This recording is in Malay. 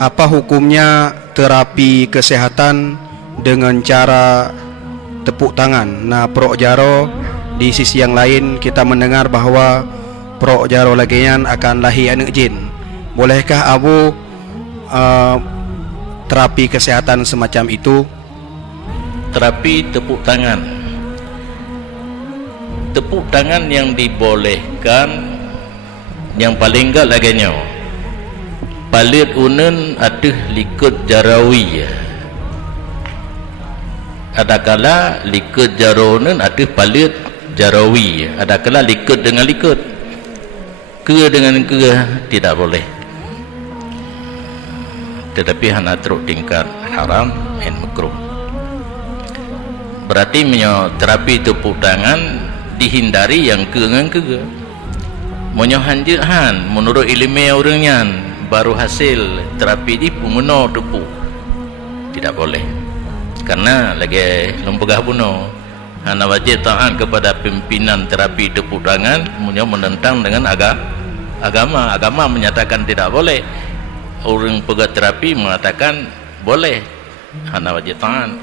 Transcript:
apa hukumnya terapi kesehatan dengan cara tepuk tangan? Nah, Pro Jaro di sisi yang lain kita mendengar bahawa Pro Jaro lagian akan lahir anak jin. Bolehkah Abu terapi kesehatan semacam itu? Terapi tepuk tangan. Tepuk tangan yang dibolehkan yang paling enggak laganya palit unun aduh likut jarawi. Adakala likut jaronun aduh palit jarawi, adakala likut dengan likut, ke dengan ke tidak boleh. Tetapi hanya teruk tingkat haram dan makruh. Berarti terapi tepuk tangan dihindari yang ke dengan ke. Hanjihan menurut ilmiah orangnya baru hasil terapi di pumuno tepuk tidak boleh, karena lagi lempegah bunuh. Hana wajib taat kepada pimpinan terapi tepuk tangan menentang dengan agama menyatakan tidak boleh. Orang pegang terapi mengatakan boleh, hana wajib taat.